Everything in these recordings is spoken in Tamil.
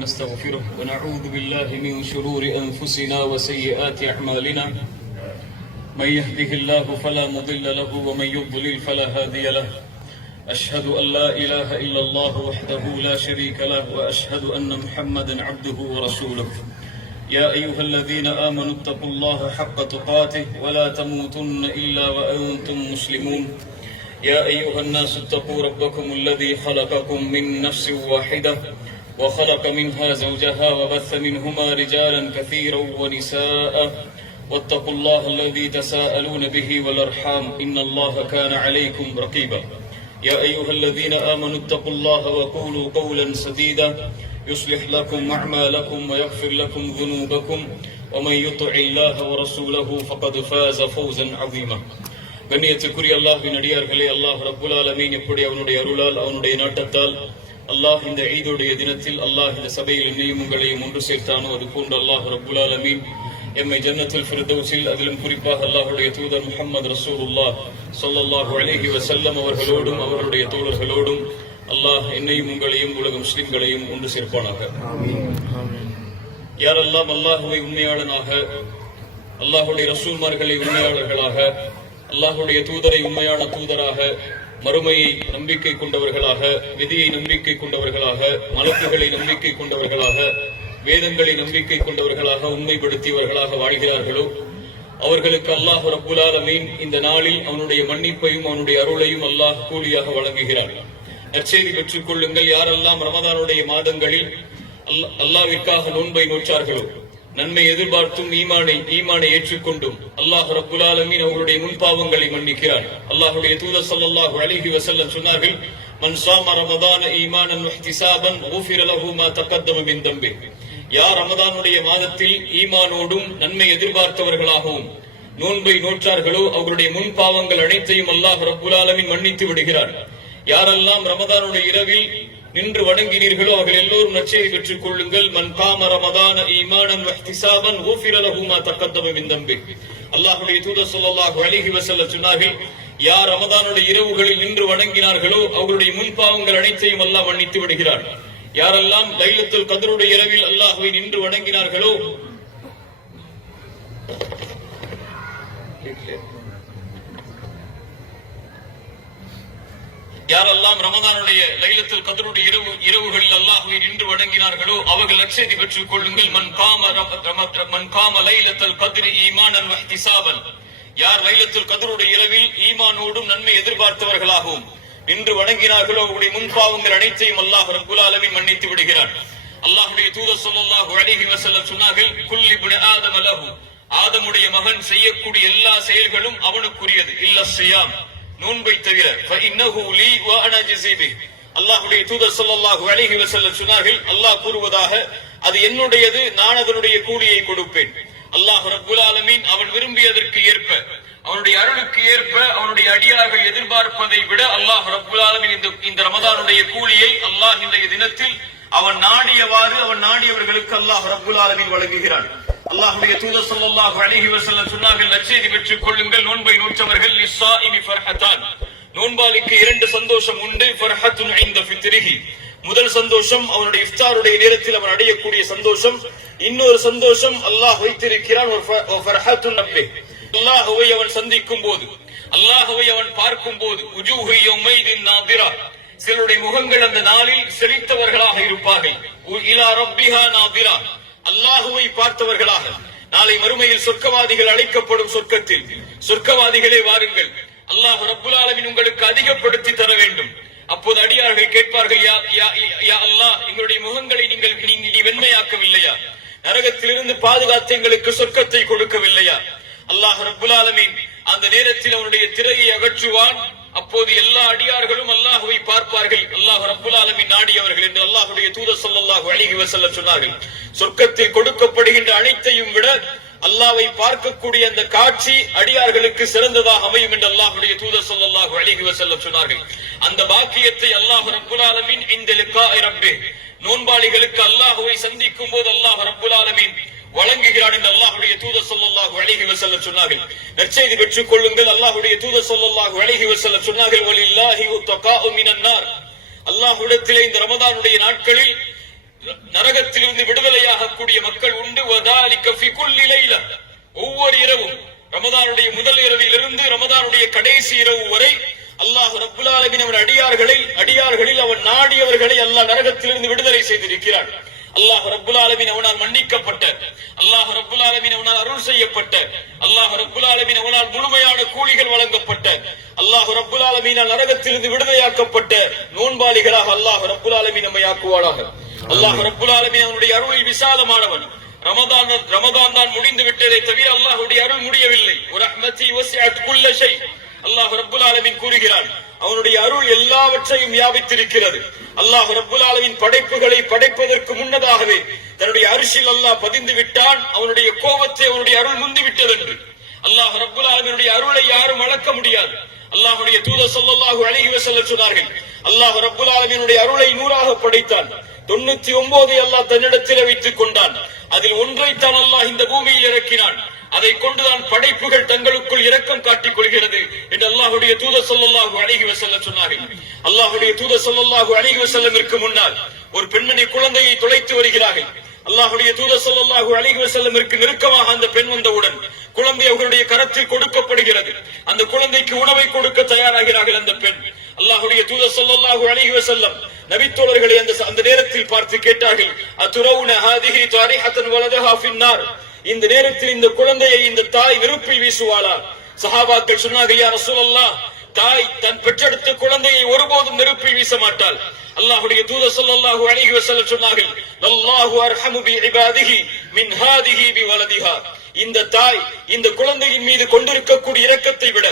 ونستغفره ونعوذ بالله من شرور أنفسنا وسيئات أعمالنا من يهده الله فلا مضل له ومن يضلل فلا هادي له أشهد أن لا إله إلا الله وحده لا شريك له وأشهد أن محمدا عبده ورسوله يا أيها الذين آمنوا اتقوا الله حق تقاته ولا تموتن إلا وأنتم مسلمون يا أيها الناس اتقوا ربكم الذي خلقكم من نفس واحدة وخلق منها زوجها وبث منهما رجالا كثيرا ونساء واتقوا الله الذي تساءلون به والأرحام إن الله كان عليكم رقيبا يا أيها الذين آمنوا اتقوا الله وقولوا قولا سديدا يصلح لكم أعمالكم ويغفر لكم ذنوبكم ومن يطع الله ورسوله فقد فاز فوزا عظيما கண்ணியத்துக்குரிய அல்லாஹ்வின் அடியார்களே, அல்லாஹ் ரப்புல் ஆலமீன் எப்படி அவனுடைய அருளால் அவனுடைய நாட்டத்தால் அல்லாஹ் இந்த ஈதுடைய தினத்தில் அல்லாஹ் இந்த சபையில் என்னையும் உங்களையும் ஒன்று சேர்த்தானோ அது போன்று அல்லாஹ் ரப்புல் ஆலமீன் எம்மை ஜன்னத்துல் ஃபிர்தௌஸில் அதிலும் குறிப்பாக அல்லாஹ்வுடைய தூதர் முஹம்மது ரசூலுல்லாஹ் ஸல்லல்லாஹு அலைஹி வஸல்லம் அவர்களோடும் அவர்களுடைய தோழர்களோடும் அல்லாஹ் என்னையும் உங்களையும் உலக முஸ்லிம்களையும் ஒன்று சேர்ப்பானாக. யாரெல்லாம் அல்லாஹுவை உண்மையாளனாக, அல்லாஹுடைய ரசூல்மார்களை உண்மையாளர்களாக, அல்லாஹுடைய தூதரை உண்மையான தூதராக, மறுமையை நம்பிக்கை கொண்டவர்களாக, விதியை நம்பிக்கை கொண்டவர்களாக, மலக்குகளை நம்பிக்கை கொண்டவர்களாக, வேதங்களை நம்பிக்கை கொண்டவர்களாக, உண்மைப்படுத்தியவர்களாக வாழ்கிறார்களோ அவர்களுக்கு அல்லாஹ் ரப்புல் ஆலமீன் இந்த நாளில் அவனுடைய மன்னிப்பையும் அவனுடைய அருளையும் அல்லாஹ் கூலியாக வழங்குகிறார். நற்செய்தி பெற்றுக் கொள்ளுங்கள். யாரெல்லாம் ரமதானுடைய மாதங்களில் அல்லாஹ்விற்காக நோன்பை நோற்றார்களோ, நன்மை எதிர்பார்த்தும் ஈமானை ஏற்றுக்கொண்டும் அல்லாஹ் ரப்புல் ஆலமீன் அவர்களுடைய முன்பாவங்களை மன்னிக்கிறார். அல்லாஹ்வுடைய தூதர் ஸல்லல்லாஹு அலைஹி வஸல்லம் சொன்னார்கள், மன் ஸாம ரமதான ஈமானன் வஹ்திஸாபன் குஃபிர லஹு மா தகத்தம மின் தம்பி. யார் ரமதானுடைய மாதத்தில் ஈமானோடும் நன்மை எதிர்பார்த்தவர்களாகவும் நோன்பை நோற்றார்களோ அவர்களுடைய முன்பாவங்கள் அனைத்தையும் அல்லாஹ் ரப்புல் ஆலமீன் மன்னித்து விடுகிறார். யாரெல்லாம் ரமதானுடைய இரவில் நின்று வணங்கினீர்களோ அவர்கள் எல்லோரும் நற்செய்தி பெற்றுக் கொள்ளுங்கள். மன் காம ரமதான ஈமானன் வஹ்திஸாபன் குஃபிர லஹு மா தகத்தம மின் தம்பி. அல்லாஹ்வுடைய தூதர் ஸல்லல்லாஹு அலைஹி வஸல்லம் சொன்னார்கள், யார் ரமதானுடைய இரவுகளில் நின்று வணங்கினார்களோ அவர்களுடைய முன்பாவங்கள் அனைத்தையும் அல்லாஹ் மன்னித்து விடுகிறார். யாரெல்லாம் லைலத்துல் கத்ருடைய இரவில் அல்லாஹ்வை நின்று வணங்கினார்களோ யாரெல்லாம் ரமதானுடைய லைலத்துல் கத்ருடைய இரவுகளில் அல்லாஹ்வை நின்று வணங்கினார்களோ அவர்கள் நற்செய்தி பெற்றுக் கொள்ளுங்கள். மன் காம லைலத்துல் கத்ரி ஈமானன் வஹ்திஸாபன். யார் லைலத்துல் கத்ருடைய இரவில் ஈமானோடும் நன்மை எதிர்பார்த்தவர்களாகவும் நின்று வணங்கினார்களோ அவருடைய முன்பாவங்கள் அனைத்தையும் அல்லாஹ் ரப்புல் ஆலமீன் மன்னித்து விடுகிறார். அல்லாஹ்வுடைய தூதர் ஸல்லல்லாஹு அலைஹி வஸல்லம் சொன்னார்கள், குல்லி இப்னு ஆதம லஹு. ஆதமுடைய மகன் செய்யக்கூடிய எல்லா செயல்களும் அவனுக்குரியது, இல்ல ஸியாம், நோன்பை தவிர. ஃபஇன்னஹு லீ வ அனா ஜஸீ பிஹி. அல்லாஹ்வுடைய தூதர் ஸல்லல்லாஹு அலைஹி வஸல்லம் சொன்னார்கள், அல்லாஹ் கூறுவதாக, அது என்னுடையது, நான் அதனுடைய கூலியை கொடுப்பேன். அல்லாஹ் ரப்புல் ஆலமீன் அவன் விரும்பியதற்கு ஏற்ப, அவனுடைய அருளுக்கு ஏற்ப அவனுடைய அடியார்கள் எதிர்பார்ப்பதை விட அல்லாஹ் ரப்புல் ஆலமீன் இந்த ரமதானுடைய கூலியை அல்லாஹ் இன்றைய தினத்தில் அவன் நாடியவாறு அவன் நாடியவர்களுக்கு அல்லாஹ் ரப்புல் ஆலமீன் வழங்குகிறான். அல்லாஹ்வுடைய தூதர் ஸல்லல்லாஹு அலைஹி வஸல்லம் சொன்னார்கள், நற்செய்தி பெற்றுக் கொள்ளுங்கள். நோன்பை நோற்றவர்கள் லிஸ்ஸாயிமி ஃபர்ஹதான். நோன்பாளிக்கு இரண்டு சந்தோஷம் உண்டு. ஃபர்ஹத்துன் இன்த ஃபித்ரிஹி. முதல் சந்தோஷம் அவனுடைய இஃப்தாருடைய நேரத்தில் அவன் அடையக்கூடிய சந்தோஷம். இன்னொரு சந்தோஷம் அல்லாஹ் வைத்திருக்கிறான், ஃபர்ஹத்துன் நபி. அல்லாஹ்வை அவன் சந்திக்கும் போது, அல்லாஹ்வை அவன் பார்க்கும் போது, உஜூஹு யௌமைதின் நாதிரா. சிலருடைய முகங்கள் அந்த நாளில் செழித்தவர்களாக இருப்பார்கள். இலா ரப்பிஹா நாதிரா. அல்லாஹ்வை பார்த்தவர்களாக. நாளை மறுமையில் சொர்க்கவாதிகள் அழைக்கப்படும் சொர்க்கத்தில், சொர்க்கவாதிகளே வாருங்கள், அல்லாஹ் ரப்புல் ஆலமீன் உங்களுக்கு அதிகப்படுத்தி தர வேண்டும். அப்போது அடியார்கள் கேட்பார்கள், யா அல்லாஹ், எங்களுடைய முகங்களை நீ வெண்மையாக்கவில்லையா? நரகத்திலிருந்து பாதுகாத்து எங்களுக்கு சொர்க்கத்தை கொடுக்கவில்லையா? அல்லாஹ் ரப்புல் ஆலமீன் அந்த நேரத்தில் அவனுடைய திரையை அகற்றுவான். அப்போது எல்லா அடியார்களும் அல்லாஹ்வை பார்ப்பார்கள். அல்லாஹ் ரப்புல் ஆலமீன் நாடியவர்கள் என்று அல்லாஹ்வுடைய தூதர் ஸல்லல்லாஹு அலைஹி வஸல்லம் சொன்னார்கள். சொர்க்கத்தில் கொடுக்கப்படுகின்ற அனைத்தையும் விட அல்லாஹ்வை பார்க்கக்கூடிய அந்த காட்சி அடியார்களுக்கு சிறந்ததாக அமையும் என்று அல்லாஹ்வுடைய தூதர் ஸல்லல்லாஹு அலைஹி வஸல்லம் சொன்னார்கள். அந்த பாக்கியத்தை அல்லாஹ் ரப்புல் ஆலமீன் இந்த லிகாஇ ரப்பி, நோன்பாளிகளுக்கு அல்லாஹ்வை சந்திக்கும் போது அல்லாஹ் ரப்புல் ஆலமீன் வழங்குகிறான் என்று அல்லாஹ்வுடைய தூதர் ஸல்லல்லாஹு அலைஹி வஸல்லம் சொன்னார்கள். நற்செய்தி பெற்றுக் கொள்ளுங்கள். அல்லாஹ்வுடைய தூதர் ஸல்லல்லாஹு அலைஹி வஸல்லம் சொன்னார்கள், வலில்லாஹி உத்தகாஉ மினன் நார். அல்லாஹ்விடத்திலே இந்த ரமதானுடைய நாட்களில் நரகத்தை நரகத்திலிருந்து விடுதலையாக கூடிய மக்கள் உண்டு. வதாலிக ஃபி குல்லி லைலா, ஒவ்வொரு இரவும் ரமதானுடைய முதல் இரவிலிருந்து ரமதானுடைய கடைசி இரவு வரை அல்லாஹ் ரப்புல் ஆலமீன் அவன் அடியார்களில் அவன் நாடியவர்களை அல்லாஹ் நரகத்திலிருந்து விடுதலை செய்திருக்கிறான். அல்லாஹ் ரப்புல் ஆலமீன் அவனால் மன்னிக்கப்பட்ட, அல்லாஹ் ரப்புல் ஆலமீன் அவனால் அருள் செய்யப்பட்ட, அல்லாஹ் ரப்புல் ஆலமீன் அவனால் முழுமையான கூலிகள் வழங்கப்பட்ட, அல்லாஹ் ரப்புல் ஆலமீனால் நரகத்திலிருந்து விடுதலையாக்கப்பட்ட நோன்பாளிகளாக அல்லாஹ் ரப்புல் ஆலமீன் நம்மை ஆக்குவானாக. அல்லாஹ் ரப்புல் ஆலமீன் அவனுடைய அருளில் விசாலமானவன். ரமதான் தான் முடிந்து விட்டதை தவிர அல்லாஹ்வுடைய அருள் முடியவில்லை. ரஹ்மதி வஸிஅத் குல்ல ஷை, அல்லாஹ் ரப்புல் ஆலமீன் கூறுகிறான், அவனுடைய அருள் எல்லாவற்றையும் வியாபித்திருக்கிறது. அல்லாஹ் ரப்புல் ஆலமீன் படைப்புகளை படைப்பதற்கு முன்னதாகவே தன்னுடைய அரிசில் அல்லாஹ் பதிந்து விட்டான். அவனுடைய கோபத்தை அவனுடைய அருள் முந்தி விட்டது என்று. அல்லாஹ் ரப்புல் ஆலமீனுடைய அருளை யாரும் அளக்க முடியாது. அல்லாஹ்வுடைய தூதர் ஸல்லல்லாஹு அலைஹி வஸல்லம் சொன்னார்கள், அல்லாஹ் ரப்புல் ஆலமீனுடைய அருளை 100ஆக படைத்தான், 99 அல்லாஹ் தன்னிடத்தில் வைத்துக் கொண்டான். அதில் ஒன்றைத்தான் அல்லாஹ் இந்த பூமியில் இறக்கினான். அதை கொண்டுதான் படைப்புகள் தங்களுக்குள் இரக்கம் காட்டிக் கொள்கிறது என்று அல்லாஹ்வுடைய தூதர் ஸல்லல்லாஹு அலைஹி வஸல்லம் சொன்னார்கள். அல்லாஹ்வுடைய தூதர் ஸல்லல்லாஹு அலைஹி வஸல்லமிற்கு முன்னால் ஒரு பெண்மணி குழந்தையை தொலைத்து வருகிறார்கள். அல்லாஹ்வுடைய தூதர் ஸல்லல்லாஹு அலைஹி வஸல்லமிற்கு நெருக்கமாக அந்த பெண் வந்தவுடன் குழந்தை அவர்களுடைய கரத்தில் கொடுக்கப்படுகிறது. அந்த குழந்தைக்கு உணவை கொடுக்க தயாராகிறார்கள் அந்த பெண். அல்லாஹ்வுடைய தூதர் ஸல்லல்லாஹு அலைஹி வஸல்லம் நபித்தோழர்களை அந்த நேரத்தில் பார்த்து கேட்டார்கள், அதுரவுன ஹாதிஹி தாரிஹத்தன் வலதஹா ஃபின்னார், இந்த நேரத்தில் இந்த குழந்தையை இந்த தாய் நெருப்பில் வீசுவாளா? சஹாபாக்கள் சொன்னார்கள், யா ரசூலல்லாஹ், தாய் தன் பெற்றெடுத்த குழந்தையை ஒருபோதும் நெருப்பில் வீச மாட்டாள். அல்லாஹ்வுடைய தூதர் ஸல்லல்லாஹு அலைஹி வஸல்லம் சொன்னார்கள், அல்லாஹு அர்ஹமு பி இபாதிஹி மின் ஹாதிஹி பி வலதிஹா, இந்த தாய் இந்த குழந்தையின் மீது கொண்டிருக்கக்கூடிய இரக்கத்தை விட,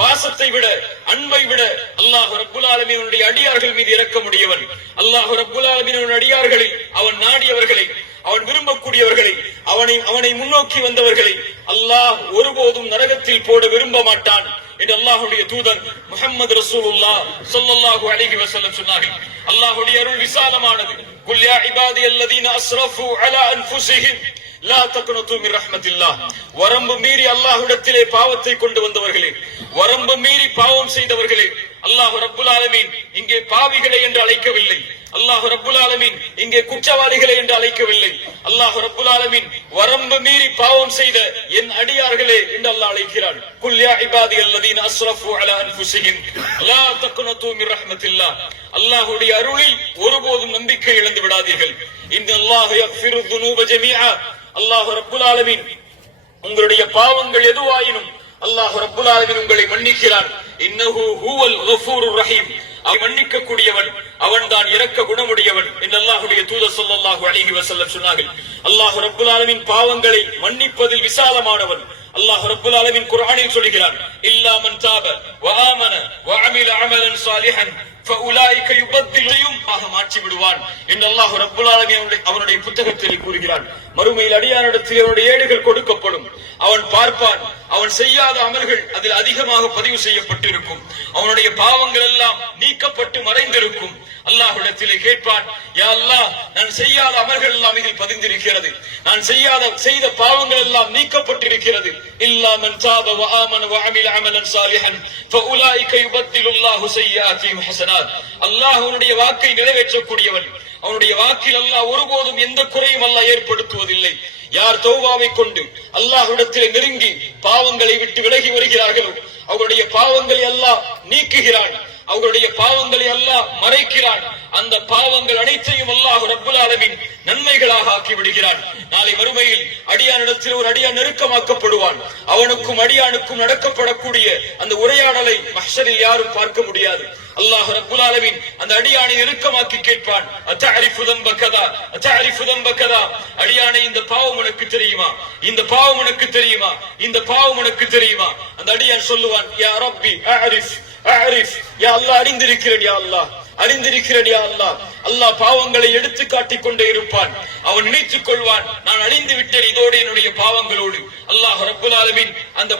பாசத்தை விட, அன்பை விட அல்லாஹ் ரப்புல் ஆலமீனுடைய அடியார்கள் மீது இரக்கமுடையவன். அல்லாஹ் ரப்புல் ஆலமீனுடைய அடியார்களில் அவன் நாடியவர்களை, அவன் விரும்பக்கூடியவர்களை, அவனை முன்னோக்கி வந்தவர்களை அல்லாஹ் ஒருபோதும் நரகத்தில் போட விரும்ப மாட்டான் என்று அல்லாஹ்வுடைய தூதர் முஹம்மது ரசூலுல்லாஹ் ஸல்லல்லாஹு அலைஹி வஸல்லம் சொன்னார்கள். அல்லாஹ்வுடைய அருள் விசாலமானது. குல் யா இபாதி அல்லதீன அஸ்ரஃபு அலா அன்ஃபுஸிஹிம் லா தக்னது மின் ரஹ்மத்தில்லாஹ், வரம்பு மீறி அல்லாஹ்விடத்திலே பாவத்தை கொண்டு வந்தவர்களே, வரம்பு மீறி பாவம் செய்தவர்களே, அல்லாஹ் ரப்புல் ஆலமீன் இங்கே பாவிகளை என்று அழைக்கவில்லை. அல்லாஹ் ரப்புல் ஆலமீன் இங்கே குற்றவாளிகளை என்று அழைக்கவில்லை. அல்லாஹ் ரப்புல் ஆலமீன் வரம்பு மீறி பாவம் செய்த என் அடியார்களே என்று அல்லாஹ் அழைக்கிறான். குல் யா இபாதி அல்லதீன அஸ்ரஃபு அலா அன்ஃபுஸிஹிம் லா தக்னது மின் ரஹ்மத்தில்லாஹ், அல்லாஹ்வுடைய அருளில் ஒருபோதும் நம்பிக்கை இழந்து விடாதீர்கள். இன்னல்லாஹ யக்ஃபிரு ذுனூப ஜமீஆ, அல்லாஹ் ரப்புல் ஆலமீன் உங்களுடைய பாவங்கள் எதுவாயினும் அல்லாஹ் ரப்புல் ஆலமீன் உங்களை மன்னிக்கிறான். இன்னஹு ஹுவல் கஃபூருர் ரஹீம், அவன் மன்னிக்க கூடியவன், அவன் தான் இரக்க குணமுடையவன் என்று அல்லாஹ்வுடைய தூதர் ஸல்லல்லாஹு அலைஹி வஸல்லம் சொன்னார்கள். அல்லாஹ் ரப்புல் ஆலமீன் பாவங்களை மன்னிப்பதில் விசாலமானவன். அல்லாஹ் ரப்புல் ஆலமீன் குர்ஆனில் சொல்கிறான், இல்லா மன் தாப வ ஆமன வ அமில அமலன் சாலிஹன் ஃபஉலாயிக யுபத்திலும் மாற்றி விடுவான் என்று அல்லாஹ் ரப்புல் ஆலமீன் அவனுடைய புத்தகத்தில் கூறுகிறான். மறுமையில் அடியாரிடத்தில் அவனுடைய ஏடுகள் கொடுக்கப்படும். அவன் பார்ப்பான், அவன் செய்யாத அமல்கள் அதில் அதிகமாக பதிவு செய்யப்பட்டிருக்கும். அவனுடைய பாவங்கள் எல்லாம் நீக்கப்பட்டு மறைந்திருக்கும். அல்லாஹ்விடத்திலே கேட்பான், யா அல்லாஹ், நான் செய்யாத அமல்கள் எல்லாம் இதில் பதிந்திருக்கிறது, நான் செய்த பாவங்கள் எல்லாம் நீக்கப்பட்டிருக்கிறது. இல்லா மன் தாப வ ஆமன வ அமில அமலன் சாலிஹன் ஃபஉலாயிக யுபத்திலுல்லாஹு ஸய்யிஆத்திஹிம் ஹஸனாத். அல்லாஹ் அவனுடைய வாக்கை நிறைவேற்றக்கூடியவன். அவனுடைய வாக்கில் அல்லாஹ் ஒருபோதும் எந்த குறையும் அல்லாஹ் ஏற்படுத்துவதில்லை. யார் தௌபாவை கொண்டு அல்லாஹ்விடத்திலே நெருங்கி பாவங்களை விட்டு விலகி வருகிறார்களோ அவருடைய பாவங்களை அல்லாஹ் நீக்குகிறான், அவருடைய பாவங்களை அல்லாஹ் மறைக்கிறான். அந்த பாவங்கள் அனைத்தையும் அல்லாஹ் ரப்புல் ஆலமீன் நன்மைகளாக ஆக்கி விடுகிறான். நாளை மறுமையில் அடியானிடத்தில் ஒரு அடியான் நெருக்கமாக்கப்படுவான். அவனுக்கும் அடியானுக்கும் நடக்கப்படக்கூடிய அந்த உரையாடலை மஹ்ஷரில் யாரும் பார்க்க முடியாது. அல்லாஹ் ரப்புல் ஆலமீன் அந்த அடியானை நெருக்கமாக்கி கேட்பான், அத்தஅரிஃபு தம்பகதா அத்தஅரிஃபு தம்பகதா, அடியானே இந்த பாவம் உனக்கு தெரியுமா, இந்த பாவம் உனக்கு தெரியுமா, இந்த பாவம் உனக்கு தெரியுமா? அந்த அடியான் சொல்லுவான், யா ரப்பி அஅரிஃப் அஅரிஃப், யா அல்லாஹ் அறிந்திருக்கிறேன், யா அல்லாஹ் அறிந்திருக்கிறேன், யா அல்லாஹ். அல்லாஹ் பாவங்களை எடுத்து காட்டிக் கொண்டே இருப்பான். அவன் நினைத்துக் கொள்வான், நான் அழிந்து விட்டேன் இதோடு என்னுடைய பாவங்களோடு. அல்லாஹ் ரப்புல் ஆலமீன் அந்த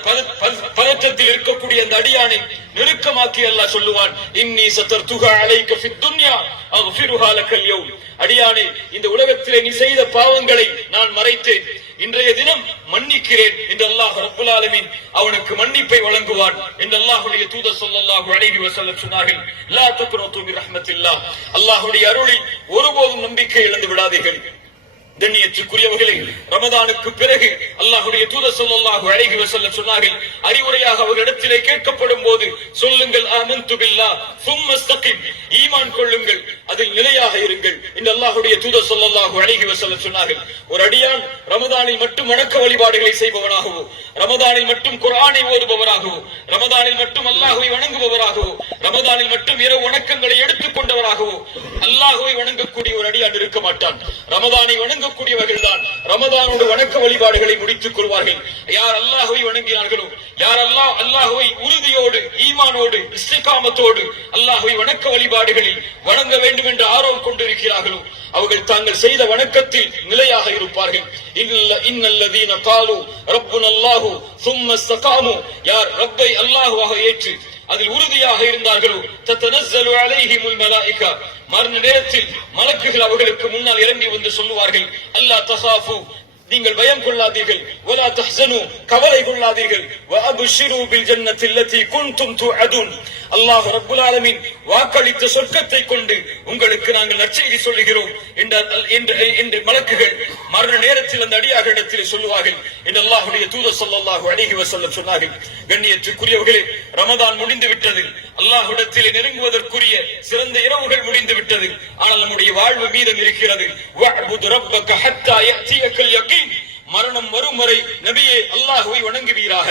பதற்றத்தில் இருக்கக்கூடிய அந்த அடியானை நெருக்கமாக்கி அல்லாஹ் சொல்லுவான், இன்னி சதர்துஹா அலைக ஃபித் துன்யா அக்ஃபிருஹா லக்கல் யௌம், அடியானே இந்த உலகத்திலே நீ செய்த பாவங்களை நான் மறைத்தேன், இன்றைய தினம் மன்னிக்கிறேன் என்று அல்லாஹ் ரப்புல் ஆலமீன் அவனுக்கு மன்னிப்பை வழங்குவான் என்று அல்லாஹ்வுடைய தூதர் ஸல்லல்லாஹு அலைஹி வஸல்லம் சொன்னார்கள். லா தக்னது மின் ரஹ்மத்தில்லாஹ், அல்லாஹ்வுடைய அருளில் ஒருபோதும் நம்பிக்கை இழந்து விடாதீர்கள். கண்ணியத்துக்குரியவர்களே, ரமதானுக்கு பிறகு அல்லாஹ்வுடைய தூதர் ஸல்லல்லாஹு அலைஹி வஸல்லம் சொன்னார்கள், அறிவுரையாக அவர்களிடத்திலே கேட்கப்படும் போது சொல்லுங்கள், ஆமன்து பில்லாஹ் சும்ம இஸ்தகிம், ஈமான் கொள்ளுங்கள், அதில் நிலையாக இருங்கள் என்று அல்லாஹ்வுடைய தூதர் ஸல்லல்லாஹு அலைஹி வஸல்லம் சொன்னார்கள். ஒரு அடியான் ரமதானில் மட்டும் வணக்க வழிபாடுகளை செய்பவனாகவோ, ரமதானில் மட்டும் குர்ஆனை ஓதுபவராகவோ, ரமதானில் மட்டும் அல்லாஹ்வை வணங்குபவராகவோ, ரமதானில் மட்டும் இரவு வணக்கங்களை எடுத்துக் கொண்டவராகவோ அல்லாஹ்வை வணங்கக்கூடிய ஒரு அடியான் இருக்க மாட்டான். ரமதானை வணங்கக்கூடியவர்கள் தான் ரமதானோடு வணக்க வழிபாடுகளை முடித்துக் கொள்வார்கள். யார் அல்லாஹ்வை வணங்கினார்களோ, யார் அல்லாஹ்வை உறுதியோடு ஈமானோடு இஸ்திகாமத்தோடு அல்லாஹ்வை வணக்க வழிபாடுகளில் வணங்க வேண்டும் என்று ஆர்வம் கொண்டிருக்கிறார்களோ அவர்கள் தாங்கள் செய்த வணக்கத்தில் நிலையாக இருப்பார்கள். இன்னல்லதீன காலு ரப்புனல்லாஹு சும்ம இஸ்தகாமு, யார் ரப்பை அல்லாஹ்வாக ஏற்று அதில் உறுதியாக இருந்தார்களோ தத்தனஸ்ஸலு அலைஹிமுல் மலாயிகா, மரண நேரத்தில் மலக்குகள் அவர்களுக்கு முன்னால் இறங்கி வந்து சொல்லுவார்கள், அல்லா தஹாஃபு, நீங்கள் பயம் கொள்ளாதீர்கள், வலா தஹ்ஸனு, கவலை கொள்ளாதீர்கள், வஅப்ஷிரு பில் ஜன்னத்தி அல்லதி குன்தும் துஅதுன், அல்லாஹ் ரப்புல் ஆலமீன் வாக்களித்த சொர்க்கத்தை கொண்டு உங்களுக்கு நாங்கள் நற்செய்தி சொல்லுகிறோம் என்று மலக்குகள் மரண நேரத்தில் அந்த அடியார்களிடத்தில் சொல்லுவார்கள் என்று அல்லாஹ்வுடைய தூதர் ஸல்லல்லாஹு அலைஹி வஸல்லம் சொன்னார்கள். கண்ணியத்துக்குரியவர்களே, ரமதான் முடிந்து விட்டது, அல்லாஹ்விடத்தில் நெருங்குவதற்குரிய சிறந்த இரவுகள் முடிந்து விட்டது. ஆனால் நம்முடைய வாழ்வு மீதம் இருக்கிறது. வஅபுது ரப்பக ஹத்தா யஅதியகல் யகீன், மரணம் வரும் வரை நபியே அல்லாஹ்வை வணங்குவீராக,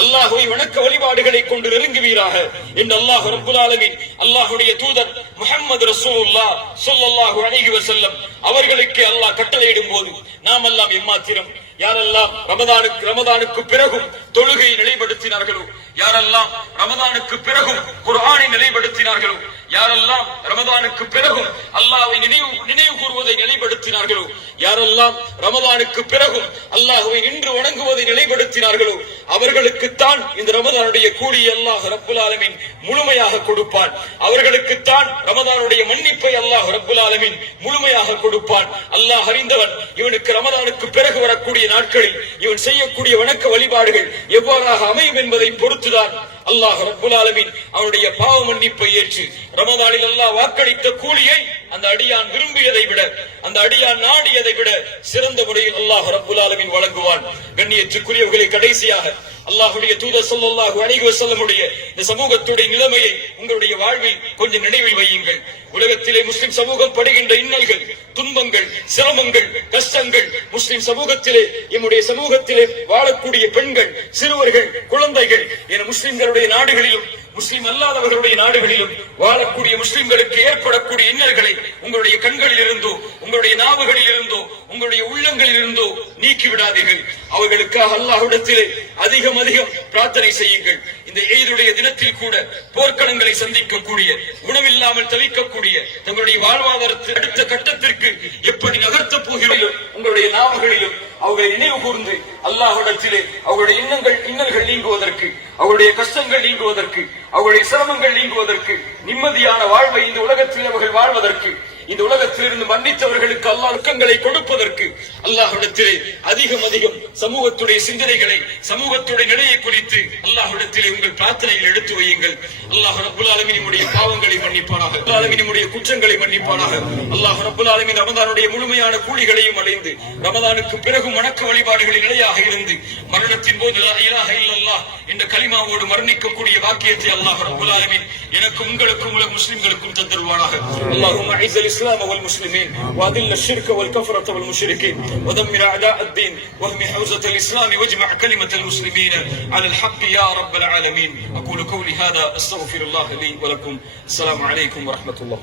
அல்லாஹ்வை வணக்க வழிபாடுகளை கொண்டு நெருங்குவீராக என்று அல்லாஹ் ரப்புல் ஆலமீன் அல்லாஹ்வுடைய தூதர் முஹம்மது ரசூலுல்லாஹ் ஸல்லல்லாஹு அலைஹி வஸல்லம் அவர்களுக்கு அல்லாஹ் கட்டளையிடும் போது நாம் எல்லாம் எம்மாத்திரம்? யாரெல்லாம் ரமதானுக்கு பிறகும் தொழுகையை நிலைப்படுத்தினார்களோ, யாரெல்லாம் ரமதானுக்கு பிறகும் குர்ஆனை நிலைப்படுத்தினார்களோ, யாரெல்லாம் ரமதானுக்கு பிறகும் அல்லாஹ்வை நினைவு கூறுவதை நிலைப்படுத்தினார்களோ, யாரெல்லாம் ரமதானுக்கு பிறகும் அல்லாஹ்வை நின்று வணங்குவதை நிலைப்படுத்தினார்களோ அவர்களுக்குத்தான் இந்த ரமதானுடைய கூலியை அல்லாஹ் ரப்புல் ஆலமீன் முழுமையாக கொடுப்பான். அவர்களுக்குத்தான் ரமதானுடைய மன்னிப்பை அல்லாஹ் ரப்புல் ஆலமீன் முழுமையாக கொடுப்பான். அல்லாஹ் அறிந்தவன். இவனுக்கு ரமதானுக்கு பிறகு வரக்கூடிய நாட்களில் இவன் செய்யக்கூடிய வணக்க வழிபாடுகள் எவ்வாறாக அமையும் என்பதை பொறுத்துதான் அல்லாஹ் ரப்புல் ஆலமீன் அவனுடைய பாவ மன்னிப்பை ஏற்று ரமதானில் அல்லாஹ் வாக்களித்த கூலியை அந்த அடியான் விரும்பியதை விட, அந்த அடியான் நாடியதை விட சிறந்த முறையில் அல்லாஹ் ரப்புல் ஆலமீன் வழங்குவான். கண்ணியத்துக்குரியவர்களை, கடைசியாக அல்லாஹ்வுடைய தூதர் ஸல்லல்லாஹு அலைஹி வஸல்லமுடைய இந்த சமூகத்துடைய நிலைமையை உங்களுடைய வாழ்வில் கொஞ்சம் நினைவில் வையுங்கள். உலகத்திலே முஸ்லிம் சமூகம் படுகின்ற இன்னல்கள், துன்பங்கள், சிரமங்கள், கஷ்டங்கள், முஸ்லிம் சமூகத்திலே, நம்முடைய சமூகத்திலே வாழக்கூடிய பெண்கள், சிறுவர்கள், குழந்தைகள் என முஸ்லிம்களுடைய நாடுகளிலும் முஸ்லிம் அல்லாதவர்களுடைய நாடுகளிலும் வாழக்கூடிய முஸ்லிம்களுக்கு ஏற்படக்கூடிய இன்னல்களை உங்களுடைய கண்களில் இருந்தோ, உங்களுடைய நாவுகளில் இருந்தோ, உங்களுடைய உள்ளங்களில் இருந்தோ நீக்கிவிடாதீர்கள். அவர்களுக்காக அல்லாஹ்விடத்திலே அதிகம் பிரார்த்தனை செய்யுங்கள். இந்த ஈதுடைய தினத்தில் கூட போர்க்களங்களை சந்திக்கக்கூடிய, உணவில்லாமல் தவிக்கக்கூடிய, தங்களுடைய வாழ்வாதாரத்தை அடுத்த கட்டத்திற்கு எப்படி நகர்த்தப் போகிறோம் உங்களுடைய நாவுகளிலும் அவர்களை நினைவு கூர்ந்து அல்லாஹ்விடத்திலே அவர்களுடைய இன்னல்கள் நீங்குவதற்கு, அவருடைய கஷ்டங்கள் நீங்குவதற்கு, அவருடைய சிரமங்கள் நீங்குவதற்கு, நிம்மதியான வாழ்வை இந்த உலகத்தில் அவர்கள் வாழ்வதற்கு, இந்த உலகத்திலிருந்து மன்னித்தவர்களுக்கு அல்லாஹ் துக்கங்களை கொடுப்பதற்கு அல்லாஹ்விடத்திலே அதிகம் சமூகத்துடைய சிந்தனைகளை, சமூகத்துடைய நிலையை குறித்து அல்லாஹ்விடத்திலே உங்கள் பிரார்த்தனைகள் எடுத்து வையுங்கள். அல்லாஹ் ரப்புல் ஆலமீன் நம்முடைய பாவங்களை மன்னிப்பானாக, நம்முடைய குற்றங்களை மன்னிப்பானாக. அல்லாஹ் ரப்புல் ஆலமீன் ரமதானுடைய முழுமையான கூலிகளையும் அடைந்து ரமதானுக்கு பிறகு வணக்க வழிபாடுகளில் நிலையாக இருந்து மரணத்தின் போது லா இலாஹ இல்லல்லாஹ் என்ற கலிமாவோடு மரணிக்கக்கூடிய வாக்கியத்தை அல்லாஹ் ரப்புல் ஆலமீன் எனக்கும் உங்களுக்கும் உலக முஸ்லிம்களுக்கும் தந்தருவானாக. அல்லாஹும்ம அஇஸ்ஸல் இஸ்லாம் வல் முஸ்லிமீன் வஅதில் الشرك والكفرة والمشركين ودمر أعداء الدين واهم حوزة الإسلام واجمع كلمة المسلمين على الحق يا رب العالمين. أقول قولي هذا أستغفر الله لي ولكم. السلام عليكم ورحمة الله.